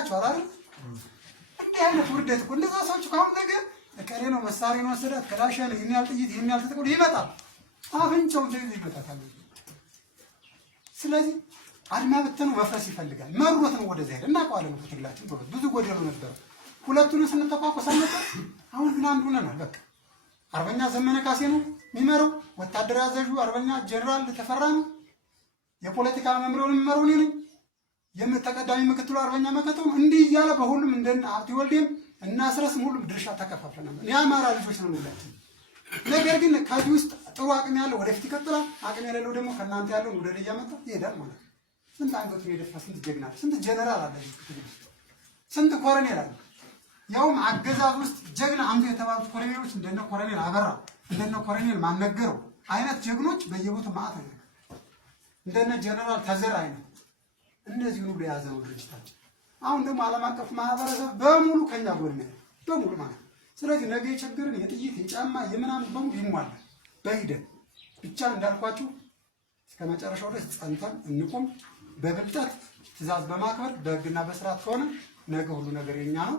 አይታችኋል አይደል? እንዲህ አይነት ውርደት እኮ እንደዛ ሰዎች ካሁን ነገር ከሬ ነው መሳሪያ ነው ወሰዳት ከላሻለ ይሄን ያህል ጥይት ይሄን ያህል ተጠቅሞ ይመጣል። አፍንጫው እንደዚህ ይመጣታል። ስለዚህ አድማ በተኑ መፍረስ ይፈልጋል። መሩት ነው ወደዛ ሄደ እና ቋለም ትግላችን ብዙ ጎደሎ ነበር። ሁለቱን ስንተቋቋስ ነበር። አሁን ግን አንዱ ነን። በቃ አርበኛ ዘመነ ካሴ ነው የሚመራው። ወታደራዊ አዛዡ አርበኛ ጀነራል ተፈራ ነው። የፖለቲካ መምሪያውን የሚመራው እኔ ነኝ። የምተቀዳሚ ምክትሉ አርበኛ መከተው እንዲህ እያለ በሁሉም እንደነ አብዲ ወልዴም እና አስረስም ሁሉም ድርሻ ተከፋፍለናል። የአማራ ልጆች ነው ሁላችን። ነገር ግን ከዚህ ውስጥ ጥሩ አቅም ያለው ወደፊት ይቀጥላል። አቅም የሌለው ደግሞ ከእናንተ ያለውን ወደ ላይ እያመጣ ይሄዳል ማለት ነው። ስንት አንገቱን የደፋ ስንት ጀግና አለ፣ ስንት ጀነራል አለ፣ ስንት ኮሎኔል አለ። ያውም አገዛዝ ውስጥ ጀግና አንዱ የተባሉት ኮሎኔሎች እንደነ ኮሎኔል አበራ እንደነ ኮሎኔል ማነገረው አይነት ጀግኖች በየቦታው ማለት ነው። እንደነ ጀነራል ተዘራ አይነት እነዚህ ሁሉ የያዘው ድርጅታችን። አሁን ደግሞ ዓለም አቀፍ ማህበረሰብ በሙሉ ከኛ ጎን ነው በሙሉ ማለት ነው። ስለዚህ ነገ የቸገረን የጥይት የጫማ የምናምን በሙሉ ይሟላል በሂደት ብቻ እንዳልኳችሁ እስከ መጨረሻው ድረስ ጸንተን እንቁም። በብልጠት ትእዛዝ በማክበር በህግና በስርዓት ከሆነ ነገ ሁሉ ነገር የኛ ነው።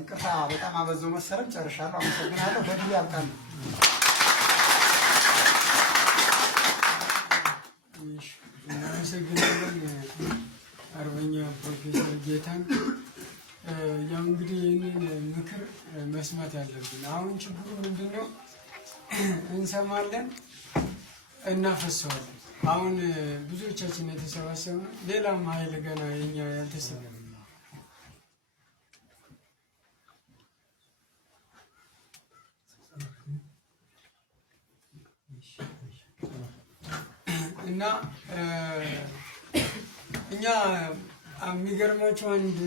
ይቅርታ በጣም አበዛው መሰለኝ። ጨርሻለሁ። አመሰግናለሁ። በድል ያብቃን። እናመሰግናለን አርበኛ ፕሮፌሰር ጌታን። ያው እንግዲህ ይህንን ምክር መስማት ያለብን አሁን ችግሩ ምንድነው? እንሰማለን እናፈሰዋለን። አሁን ብዙዎቻችን የተሰባሰብነው ሌላም ኃይል ገና የኛ ያልተሰበሰበ እና እኛ የሚገርማቸው አንድ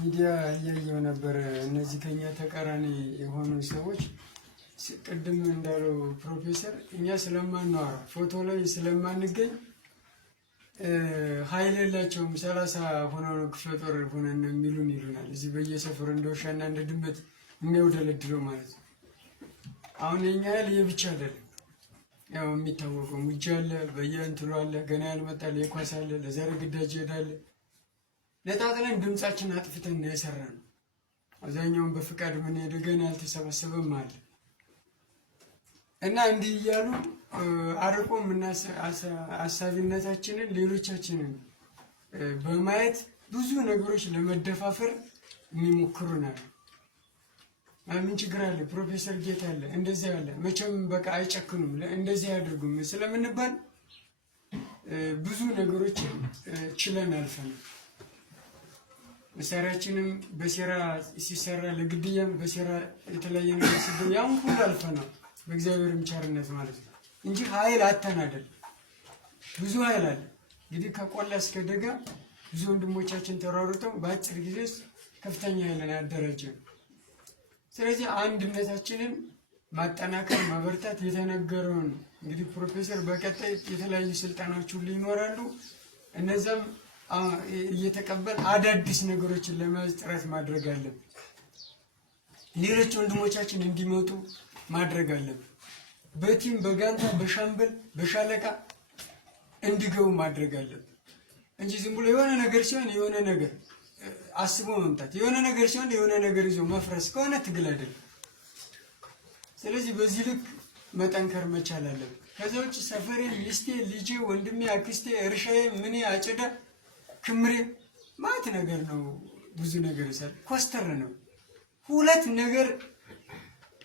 ሚዲያ እያየው ነበር። እነዚህ ከኛ ተቃራኒ የሆኑ ሰዎች ቅድም እንዳለው ፕሮፌሰር እኛ ስለማንዋራ ፎቶ ላይ ስለማንገኝ ኃይል የላቸውም 30 ሆነው ነው ክፍለ ጦር ሆነን የሚሉን ይሉናል። እዚህ በየሰፈሩ እንደ ውሻና እንደ ድመት የሚያውደለድለው ማለት ነው። አሁን የኛ ኃይል የብቻ አይደለም። ያው የሚታወቀው ሙጃ አለ፣ በየእንትኑ አለ፣ ገና ያልመጣል የኳስ አለ፣ ለዛሬ ግዳጅ ይሄዳል። ነጣጥለን ድምጻችን አጥፍተን ነው የሰራነው። አብዛኛውን በፍቃድ ምን ሄደ ገና ያልተሰበሰበም አለ እና እንዲህ እያሉ አርቆ አሳቢነታችንን ሌሎቻችንን በማየት ብዙ ነገሮች ለመደፋፈር የሚሞክሩናል። ምን ችግር አለ? ፕሮፌሰር ጌታ አለ፣ እንደዚህ አለ፣ መቼም በቃ አይጨክኑም፣ እንደዚህ አያደርጉም ስለምንባል ብዙ ነገሮችን ችለን አልፈናል። መሳሪያችንም በሴራ ሲሰራ ለግድያም በሴራ የተለያየ ነገር ሲገኝ ያን ሁሉ አልፈናል በእግዚአብሔርም ቸርነት ማለት ነው እንጂ ኃይል አተን አይደል። ብዙ ኃይል አለ። እንግዲህ ከቆላ እስከ ደጋ ብዙ ወንድሞቻችን ተሯሩጠው በአጭር ጊዜ ውስጥ ከፍተኛ ኃይልን ያደራጀን። ስለዚህ አንድነታችንን ማጠናከር ማበርታት የተነገረውን እንግዲህ ፕሮፌሰር በቀጣይ የተለያዩ ስልጠናዎች ሁሉ ይኖራሉ። እነዛም እየተቀበል አዳዲስ ነገሮችን ለመያዝ ጥረት ማድረግ አለብን። ሌሎች ወንድሞቻችን እንዲመጡ ማድረግ አለብን። በቲም በጋንታ በሻምበል በሻለቃ እንዲገቡ ማድረግ አለብን እንጂ ዝም ብሎ የሆነ ነገር ሲሆን የሆነ ነገር አስቦ መምጣት የሆነ ነገር ሲሆን የሆነ ነገር ይዞ መፍረስ ከሆነ ትግል አይደለም። ስለዚህ በዚህ ልክ መጠንከር መቻል አለብን። ከዛ ውጭ ሰፈሬ፣ ሚስቴ፣ ልጄ፣ ወንድሜ፣ አክስቴ፣ እርሻዬ፣ ምን አጭዳ ክምሬ ማለት ነገር ነው። ብዙ ነገር ይሰራል። ኮስተር ነው። ሁለት ነገር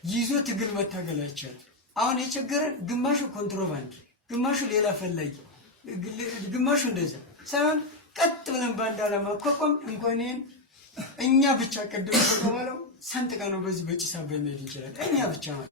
ይዞ ትግል መታገል አይቻልም። አሁን የቸገረን ግማሹ ኮንትሮባንድ፣ ግማሹ ሌላ ፈላጊ፣ ግማሹ እንደዛ ሳይሆን ቀጥ ብለን በአንድ ዓላማ ኮቆም እንኳን እኛ ብቻ ቀድሞ ተባለው ሰንጥቀ ነው በዚህ በጭሳ በመሄድ ይችላል። እኛ ብቻ ማለት